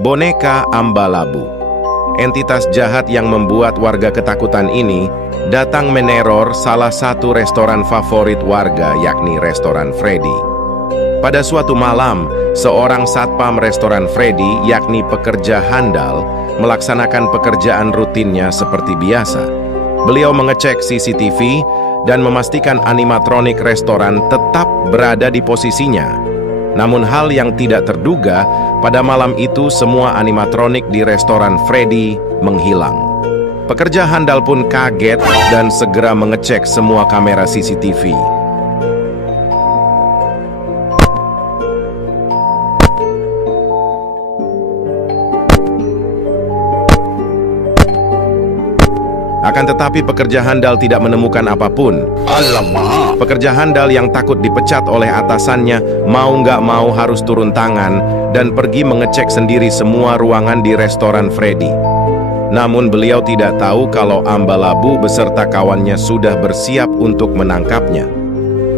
Boneka Ambalabu. Entitas jahat yang membuat warga ketakutan ini datang meneror salah satu restoran favorit warga, yakni restoran Freddy. Pada suatu malam, seorang satpam restoran Freddy, yakni pekerja handal, melaksanakan pekerjaan rutinnya seperti biasa. Beliau mengecek CCTV dan memastikan animatronik restoran tetap berada di posisinya. Namun hal yang tidak terduga, pada malam itu semua animatronik di restoran Freddy menghilang. Pekerja handal pun kaget dan segera mengecek semua kamera CCTV. Akan tetapi pekerja handal tidak menemukan apapun. Alamak. Pekerja handal yang takut dipecat oleh atasannya mau nggak mau harus turun tangan dan pergi mengecek sendiri semua ruangan di restoran Freddy. Namun beliau tidak tahu kalau Ambalabu beserta kawannya sudah bersiap untuk menangkapnya.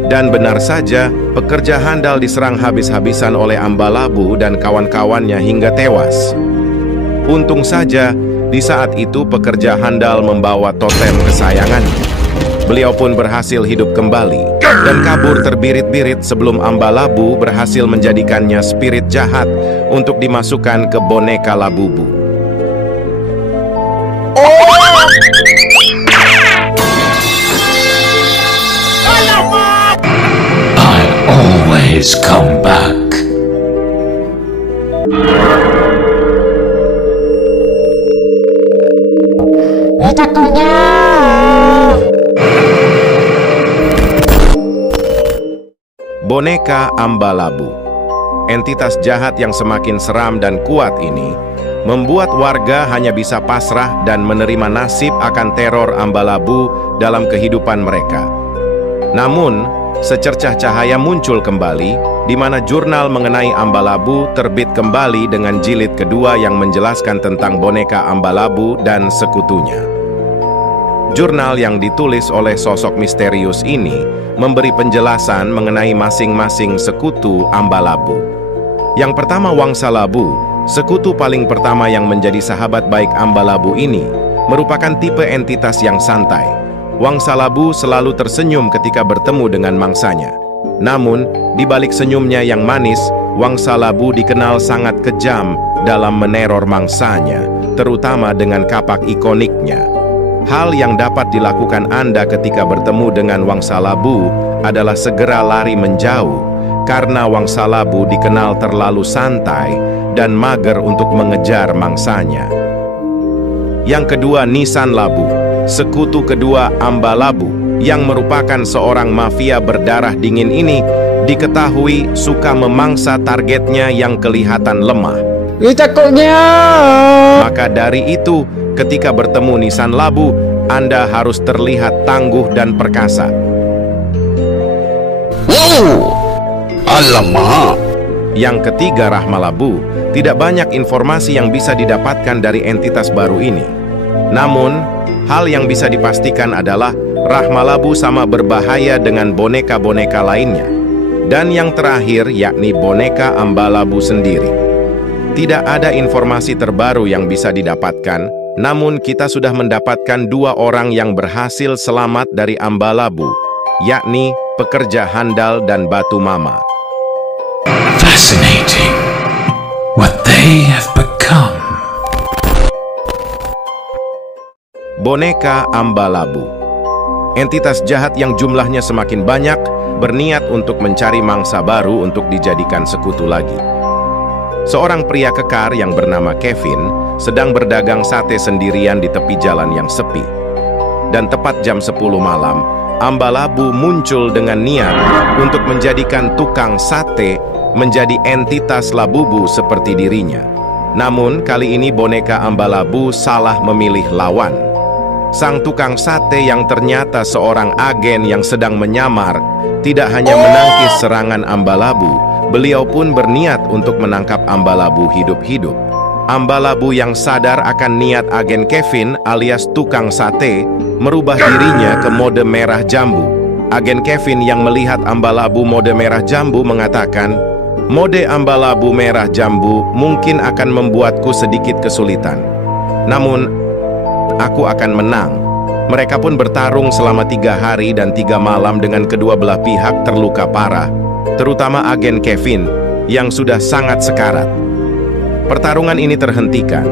Dan benar saja, pekerja handal diserang habis-habisan oleh Ambalabu dan kawan-kawannya hingga tewas. Untung saja, di saat itu pekerja handal membawa totem kesayangannya. Beliau pun berhasil hidup kembali dan kabur terbirit-birit sebelum Ambalabu berhasil menjadikannya spirit jahat untuk dimasukkan ke boneka Labubu. I always come back. Boneka Ambalabu. Entitas jahat yang semakin seram dan kuat ini membuat warga hanya bisa pasrah dan menerima nasib akan teror Ambalabu dalam kehidupan mereka. Namun, secercah cahaya muncul kembali di mana jurnal mengenai Ambalabu terbit kembali dengan jilid kedua yang menjelaskan tentang boneka Ambalabu dan sekutunya. Jurnal yang ditulis oleh sosok misterius ini memberi penjelasan mengenai masing-masing sekutu Ambalabu. Yang pertama, Wangsa Labu, sekutu paling pertama yang menjadi sahabat baik Ambalabu ini, merupakan tipe entitas yang santai. Wangsa Labu selalu tersenyum ketika bertemu dengan mangsanya. Namun, di balik senyumnya yang manis, Wangsa Labu dikenal sangat kejam dalam meneror mangsanya, terutama dengan kapak ikoniknya. Hal yang dapat dilakukan Anda ketika bertemu dengan Wangsa Labu adalah segera lari menjauh, karena Wangsa Labu dikenal terlalu santai dan mager untuk mengejar mangsanya. Yang kedua, Nisan Labu, sekutu kedua Ambalabu, yang merupakan seorang mafia berdarah dingin ini, diketahui suka memangsa targetnya yang kelihatan lemah. Takutnya. Maka dari itu, ketika bertemu Nisan Labu, Anda harus terlihat tangguh dan perkasa. Wow. Alamak. Yang ketiga, Rahma Labu. Tidak banyak informasi yang bisa didapatkan dari entitas baru ini. Namun, hal yang bisa dipastikan adalah Rahma Labu sama berbahaya dengan boneka-boneka lainnya. Dan yang terakhir, yakni boneka Ambalabu sendiri. Tidak ada informasi terbaru yang bisa didapatkan, namun kita sudah mendapatkan dua orang yang berhasil selamat dari Ambalabu, yakni pekerja handal dan Batu Mama. Fascinating. What they have become. Boneka Ambalabu. Entitas jahat yang jumlahnya semakin banyak, berniat untuk mencari mangsa baru untuk dijadikan sekutu lagi. Seorang pria kekar yang bernama Kevin sedang berdagang sate sendirian di tepi jalan yang sepi. Dan tepat jam 10 malam, Ambalabu muncul dengan niat untuk menjadikan tukang sate menjadi entitas Labubu seperti dirinya. Namun, kali ini boneka Ambalabu salah memilih lawan. Sang tukang sate yang ternyata seorang agen yang sedang menyamar tidak hanya menangkis serangan Ambalabu, beliau pun berniat untuk menangkap Ambalabu hidup-hidup. Ambalabu yang sadar akan niat agen Kevin alias tukang sate merubah dirinya ke mode merah jambu. Agen Kevin yang melihat Ambalabu mode merah jambu mengatakan, "Mode Ambalabu merah jambu mungkin akan membuatku sedikit kesulitan. Namun, aku akan menang." Mereka pun bertarung selama 3 hari dan 3 malam dengan kedua belah pihak terluka parah, terutama Agen Kevin yang sudah sangat sekarat. Pertarungan ini terhentikan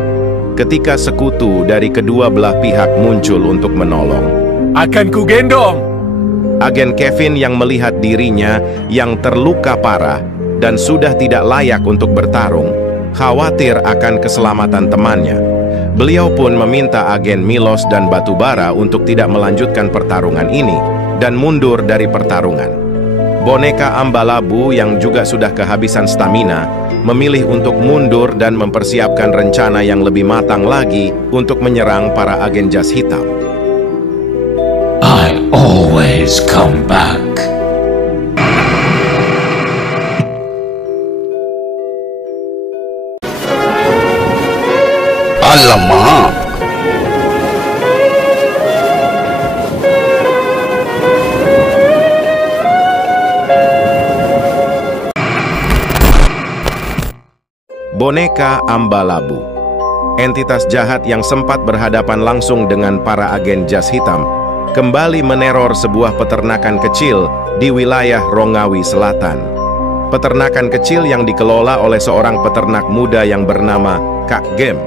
ketika sekutu dari kedua belah pihak muncul untuk menolong. Akan ku gendong. Agen Kevin yang melihat dirinya yang terluka parah dan sudah tidak layak untuk bertarung, khawatir akan keselamatan temannya. Beliau pun meminta agen Milos dan Batubara untuk tidak melanjutkan pertarungan ini dan mundur dari pertarungan. Boneka Ambalabu yang juga sudah kehabisan stamina memilih untuk mundur dan mempersiapkan rencana yang lebih matang lagi untuk menyerang para agen jas hitam. I always come back. Alamak. Boneka Ambalabu, entitas jahat yang sempat berhadapan langsung dengan para agen jas hitam, kembali meneror sebuah peternakan kecil di wilayah Rongawi Selatan. Peternakan kecil yang dikelola oleh seorang peternak muda yang bernama Kak Gem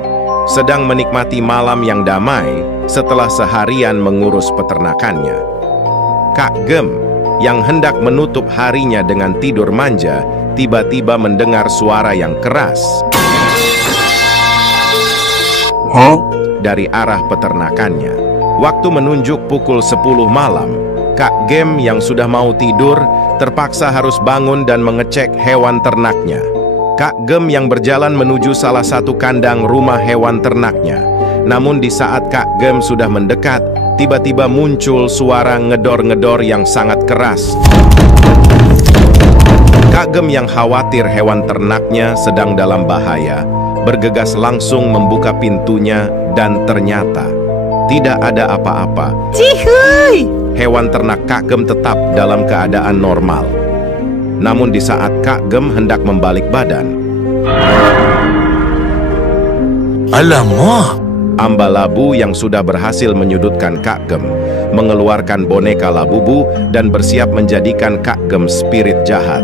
sedang menikmati malam yang damai setelah seharian mengurus peternakannya. Kak Gem yang hendak menutup harinya dengan tidur manja tiba-tiba mendengar suara yang keras dari arah peternakannya. Waktu menunjuk pukul 10 malam, Kak Gem yang sudah mau tidur terpaksa harus bangun dan mengecek hewan ternaknya. Kak Gem yang berjalan menuju salah satu kandang rumah hewan ternaknya. Namun di saat Kak Gem sudah mendekat, tiba-tiba muncul suara ngedor-ngedor yang sangat keras. Kak Gem yang khawatir hewan ternaknya sedang dalam bahaya, bergegas langsung membuka pintunya dan ternyata tidak ada apa-apa. Cihuy! Hewan ternak Kak Gem tetap dalam keadaan normal. Namun di saat Kak Gem hendak membalik badan, Alamak. Ambalabu yang sudah berhasil menyudutkan Kak Gem mengeluarkan boneka Labubu dan bersiap menjadikan Kak Gem spirit jahat.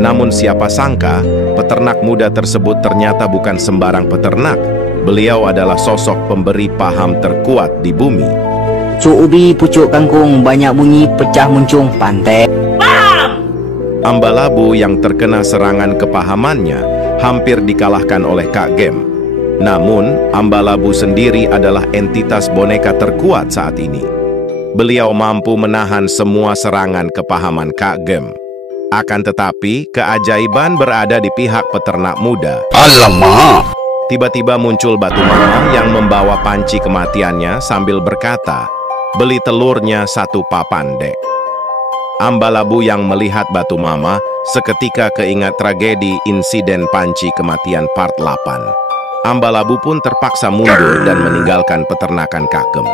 Namun siapa sangka, peternak muda tersebut ternyata bukan sembarang peternak. Beliau adalah sosok pemberi paham terkuat di bumi. Ubi pucuk kangkung banyak bunyi pecah muncung pantai. Ambalabu yang terkena serangan kepahamannya hampir dikalahkan oleh Kak Gem. Namun, Ambalabu sendiri adalah entitas boneka terkuat saat ini. Beliau mampu menahan semua serangan kepahaman Kak Gem. Akan tetapi, keajaiban berada di pihak peternak muda. Alamak. Tiba-tiba muncul Batu Mama yang membawa panci kematiannya sambil berkata, "Beli telurnya 1 papan, Dek." Ambalabu yang melihat Batu Mama seketika keingat tragedi insiden panci kematian part 8. Ambalabu pun terpaksa mundur dan meninggalkan peternakan Kak Gem.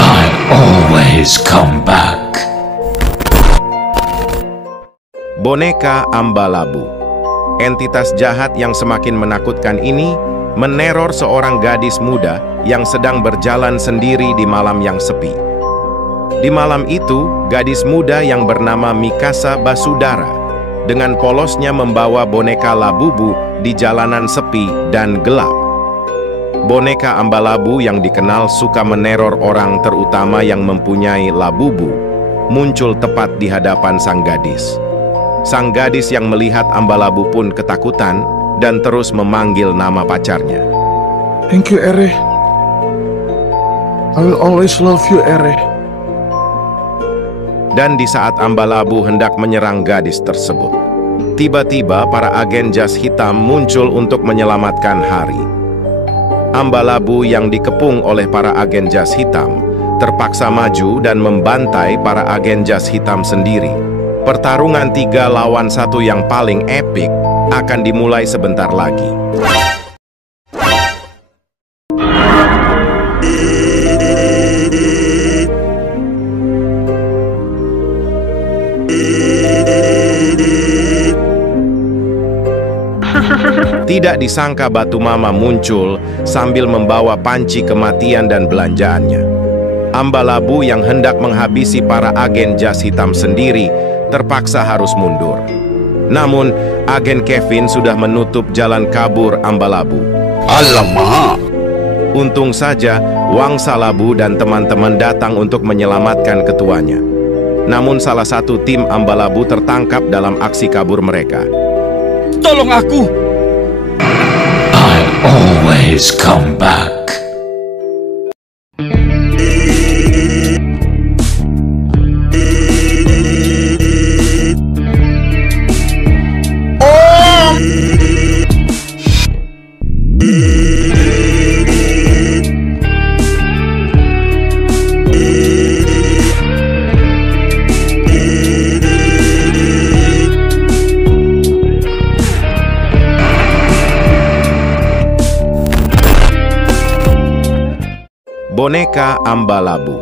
I always come back. Boneka Ambalabu, entitas jahat yang semakin menakutkan ini meneror seorang gadis muda yang sedang berjalan sendiri di malam yang sepi. Di malam itu, gadis muda yang bernama Mikasa Basudara dengan polosnya membawa boneka Labubu di jalanan sepi dan gelap. Boneka Ambalabu yang dikenal suka meneror orang terutama yang mempunyai Labubu muncul tepat di hadapan sang gadis. Sang gadis yang melihat Ambalabu pun ketakutan dan terus memanggil nama pacarnya. Thank you, Ere. I will always love you, Ere. Dan di saat Ambalabu hendak menyerang gadis tersebut, tiba-tiba para agen jas hitam muncul untuk menyelamatkan hari. Ambalabu yang dikepung oleh para agen jas hitam terpaksa maju dan membantai para agen jas hitam sendiri. Pertarungan 3 lawan 1 yang paling epik akan dimulai sebentar lagi. Tidak disangka Batu Mama muncul sambil membawa panci kematian dan belanjaannya. Ambalabu yang hendak menghabisi para agen jas hitam sendiri terpaksa harus mundur. Namun, agen Kevin sudah menutup jalan kabur Ambalabu. Alamak. Untung saja Wangsa Labu dan teman-teman datang untuk menyelamatkan ketuanya. Namun salah satu tim Ambalabu tertangkap dalam aksi kabur mereka. Tolong aku! I always come back. Boneka Ambalabu.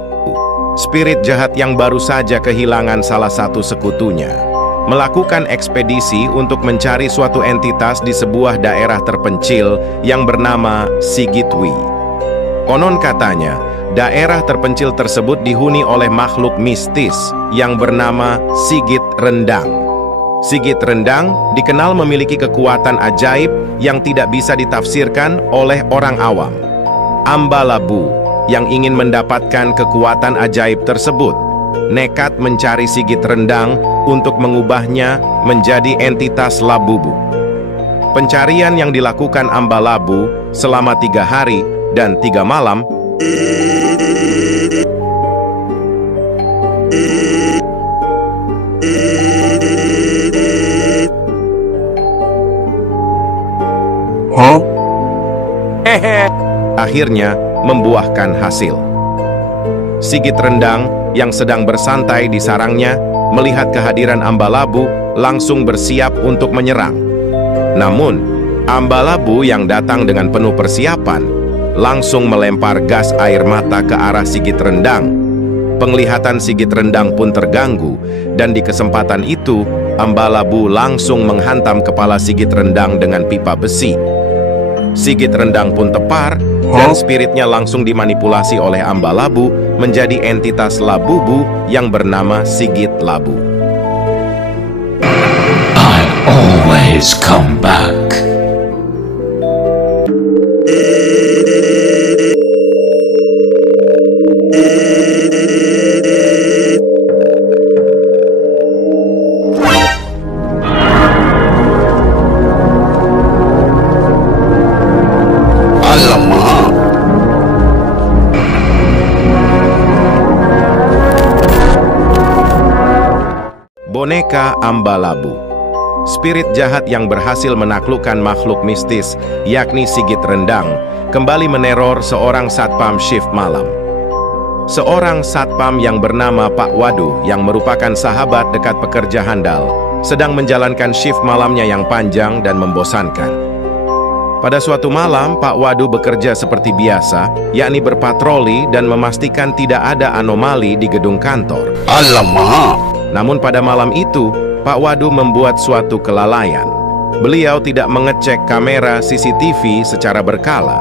Spirit jahat yang baru saja kehilangan salah satu sekutunya melakukan ekspedisi untuk mencari suatu entitas di sebuah daerah terpencil yang bernama Sigitwi. Konon katanya, daerah terpencil tersebut dihuni oleh makhluk mistis yang bernama Sigit Rendang. Sigit Rendang dikenal memiliki kekuatan ajaib yang tidak bisa ditafsirkan oleh orang awam. Ambalabu yang ingin mendapatkan kekuatan ajaib tersebut nekat mencari Sigit Rendang untuk mengubahnya menjadi entitas Labubu. Pencarian yang dilakukan Ambalabu selama 3 hari dan 3 malam akhirnya membuahkan hasil. Sigit Rendang yang sedang bersantai di sarangnya melihat kehadiran Ambalabu langsung bersiap untuk menyerang. Namun, Ambalabu yang datang dengan penuh persiapan langsung melempar gas air mata ke arah Sigit Rendang. Penglihatan Sigit Rendang pun terganggu dan di kesempatan itu Ambalabu langsung menghantam kepala Sigit Rendang dengan pipa besi. Sigit Rendang pun tepar dan spiritnya langsung dimanipulasi oleh Ambalabu menjadi entitas Labubu yang bernama Sigit Labu. I always come back. Boneka Ambalabu. Spirit jahat yang berhasil menaklukkan makhluk mistis, yakni Sigit Rendang, kembali meneror seorang satpam shift malam. Seorang satpam yang bernama Pak Wadu, yang merupakan sahabat dekat pekerja handal, sedang menjalankan shift malamnya yang panjang dan membosankan. Pada suatu malam, Pak Wadu bekerja seperti biasa, yakni berpatroli dan memastikan tidak ada anomali di gedung kantor. Alamak. Namun pada malam itu, Pak Wadu membuat suatu kelalaian. Beliau tidak mengecek kamera CCTV secara berkala.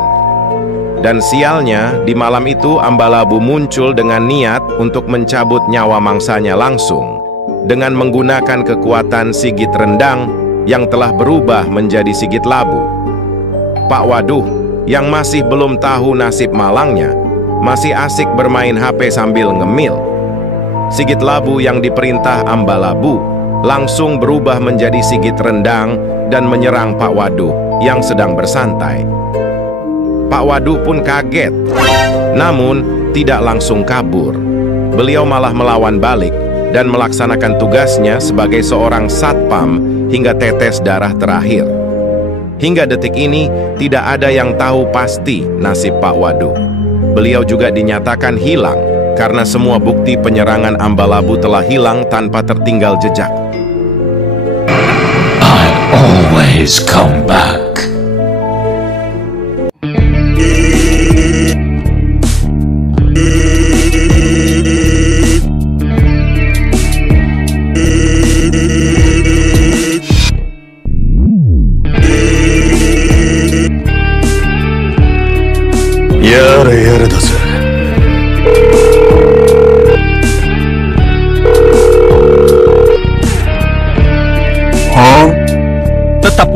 Dan sialnya, di malam itu Ambalabu muncul dengan niat untuk mencabut nyawa mangsanya langsung dengan menggunakan kekuatan Sigit Rendang yang telah berubah menjadi Sigit Labu. Pak Wadu yang masih belum tahu nasib malangnya masih asik bermain HP sambil ngemil. Sigit Labu yang diperintah Ambalabu langsung berubah menjadi Sigit Rendang dan menyerang Pak Wadu yang sedang bersantai. Pak Wadu pun kaget, namun tidak langsung kabur. Beliau malah melawan balik dan melaksanakan tugasnya sebagai seorang satpam hingga tetes darah terakhir. Hingga detik ini tidak ada yang tahu pasti nasib Pak Wadu. Beliau juga dinyatakan hilang karena semua bukti penyerangan Ambalabu telah hilang tanpa tertinggal jejak. I always come back.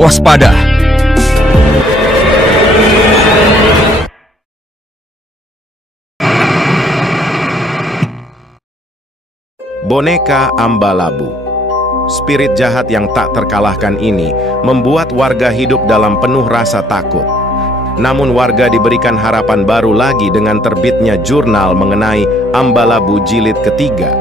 waspada. Boneka Ambalabu. Spirit jahat yang tak terkalahkan ini membuat warga hidup dalam penuh rasa takut. Namun warga diberikan harapan baru lagi dengan terbitnya jurnal mengenai Ambalabu jilid ketiga.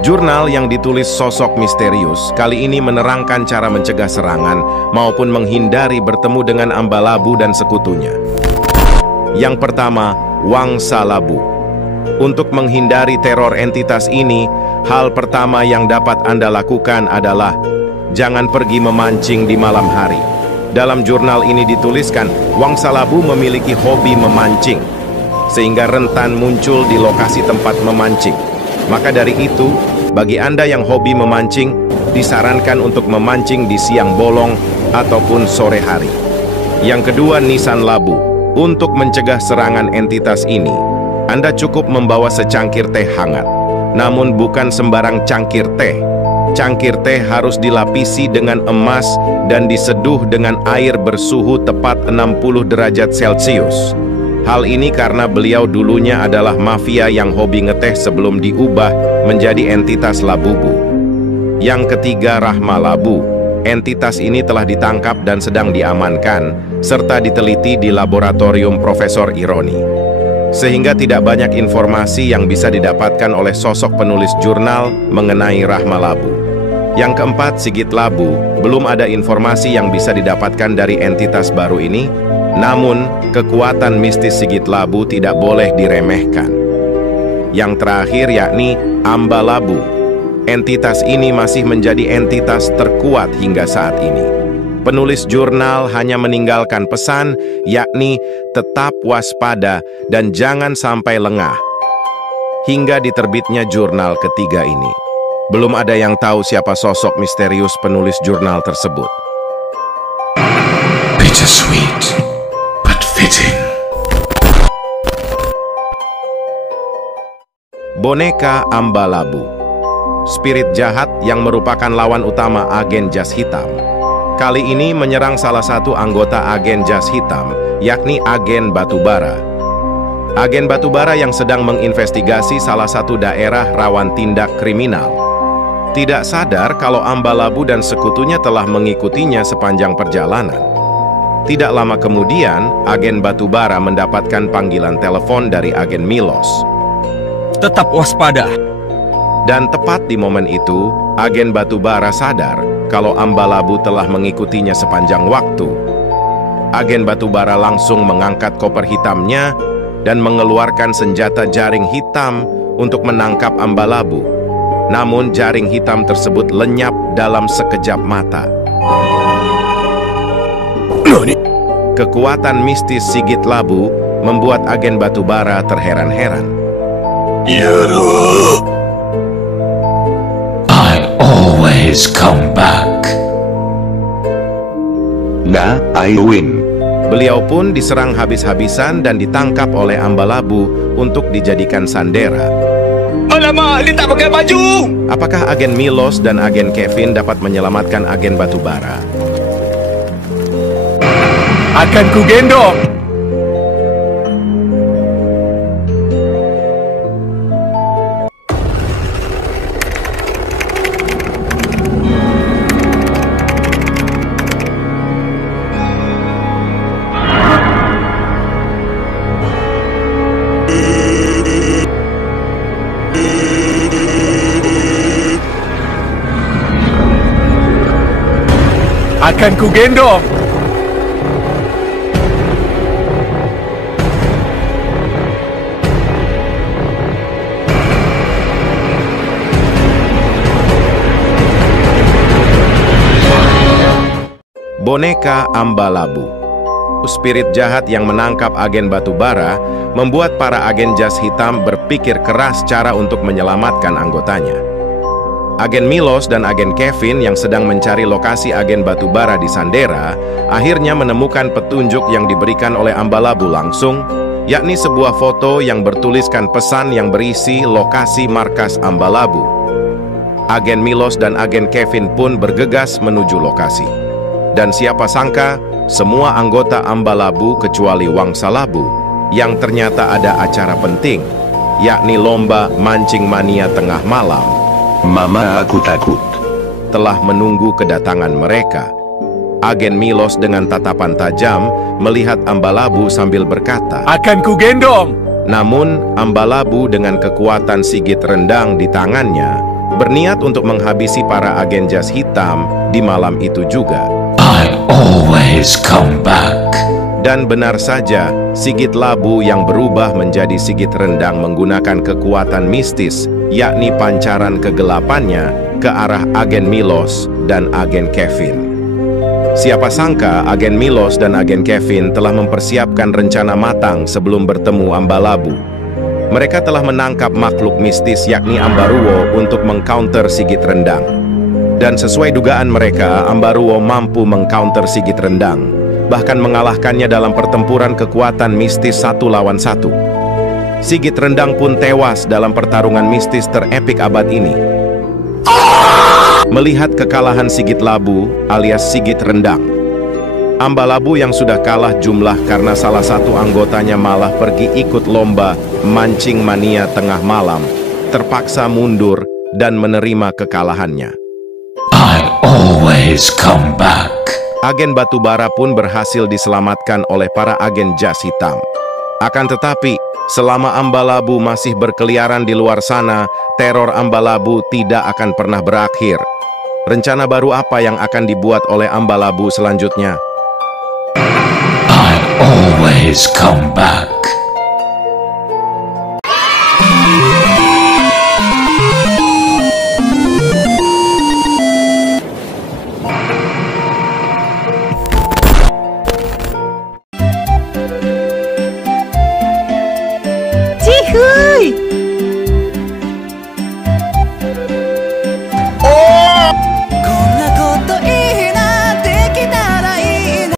Jurnal yang ditulis sosok misterius kali ini menerangkan cara mencegah serangan maupun menghindari bertemu dengan Ambalabu dan sekutunya. Yang pertama, Wangsa Labu. Untuk menghindari teror entitas ini, hal pertama yang dapat Anda lakukan adalah jangan pergi memancing di malam hari. Dalam jurnal ini dituliskan, Wangsa Labu memiliki hobi memancing, sehingga rentan muncul di lokasi tempat memancing. Maka dari itu, bagi Anda yang hobi memancing, disarankan untuk memancing di siang bolong ataupun sore hari. Yang kedua, Nisan Labu. Untuk mencegah serangan entitas ini, Anda cukup membawa secangkir teh hangat. Namun bukan sembarang cangkir teh. Cangkir teh harus dilapisi dengan emas dan diseduh dengan air bersuhu tepat 60 derajat Celcius. Hal ini karena beliau dulunya adalah mafia yang hobi ngeteh sebelum diubah menjadi entitas Labubu. Yang ketiga, Rahma Labu. Entitas ini telah ditangkap dan sedang diamankan, serta diteliti di laboratorium Profesor Ironi. Sehingga tidak banyak informasi yang bisa didapatkan oleh sosok penulis jurnal mengenai Rahma Labu. Yang keempat, Sigit Labu. Belum ada informasi yang bisa didapatkan dari entitas baru ini, namun kekuatan mistis Sigit Labu tidak boleh diremehkan. Yang terakhir yakni Ambalabu. Entitas ini masih menjadi entitas terkuat hingga saat ini. Penulis jurnal hanya meninggalkan pesan, yakni tetap waspada dan jangan sampai lengah. Hingga diterbitnya jurnal ketiga ini, belum ada yang tahu siapa sosok misterius penulis jurnal tersebut. Bittersweet, but fitting. Boneka Ambalabu. Spirit jahat yang merupakan lawan utama agen jas hitam. Kali ini menyerang salah satu anggota agen jas hitam, yakni agen Batubara. Agen Batubara yang sedang menginvestigasi salah satu daerah rawan tindak kriminal. Tidak sadar kalau Ambalabu dan sekutunya telah mengikutinya sepanjang perjalanan. Tidak lama kemudian, agen Batubara mendapatkan panggilan telepon dari agen Milos. Tetap waspada. Dan tepat di momen itu, agen Batubara sadar kalau Ambalabu telah mengikutinya sepanjang waktu. Agen Batubara langsung mengangkat koper hitamnya dan mengeluarkan senjata jaring hitam untuk menangkap Ambalabu. Namun jaring hitam tersebut lenyap dalam sekejap mata. Kekuatan mistis Sigit Labu membuat agen Batubara terheran-heran. Always come back. Nah, I win. Beliau pun diserang habis-habisan dan ditangkap oleh Ambalabu untuk dijadikan sandera. Alamak, dia tak pakai baju. Apakah agen Milos dan agen Kevin dapat menyelamatkan agen Batubara? Akan ku gendong. Akan ku gendong. Boneka Ambalabu. Spirit jahat yang menangkap agen Batubara membuat para agen jas hitam berpikir keras cara untuk menyelamatkan anggotanya. Agen Milos dan agen Kevin yang sedang mencari lokasi agen Batubara di Sandera akhirnya menemukan petunjuk yang diberikan oleh Ambalabu langsung, yakni sebuah foto yang bertuliskan pesan yang berisi lokasi markas Ambalabu. Agen Milos dan agen Kevin pun bergegas menuju lokasi. Dan siapa sangka, semua anggota Ambalabu kecuali Wangsa Labu, yang ternyata ada acara penting, yakni lomba mancing mania tengah malam, Mama aku takut. telah menunggu kedatangan mereka. Agen Milos dengan tatapan tajam melihat Ambalabu sambil berkata, Akan ku gendong. namun Ambalabu dengan kekuatan sigit rendang di tangannya berniat untuk menghabisi para agen jas hitam di malam itu juga. I always come back. Dan benar saja, Sigit Labu yang berubah menjadi Sigit Rendang menggunakan kekuatan mistis, yakni pancaran kegelapannya, ke arah agen Milos dan agen Kevin. Siapa sangka agen Milos dan agen Kevin telah mempersiapkan rencana matang sebelum bertemu Ambalabu. Mereka telah menangkap makhluk mistis yakni Ambaruo untuk mengcounter Sigit Rendang. Dan sesuai dugaan mereka, Ambaruo mampu mengcounter Sigit Rendang, bahkan mengalahkannya dalam pertempuran kekuatan mistis 1 lawan 1. Sigit Rendang pun tewas dalam pertarungan mistis terepik abad ini. Melihat kekalahan Sigit Labu alias Sigit Rendang, Ambalabu yang sudah kalah jumlah karena salah satu anggotanya malah pergi ikut lomba mancing mania tengah malam, terpaksa mundur dan menerima kekalahannya. I always come back. Agen Batubara pun berhasil diselamatkan oleh para agen jas hitam. Akan tetapi, selama Ambalabu masih berkeliaran di luar sana, teror Ambalabu tidak akan pernah berakhir. Rencana baru apa yang akan dibuat oleh Ambalabu selanjutnya? I always come back.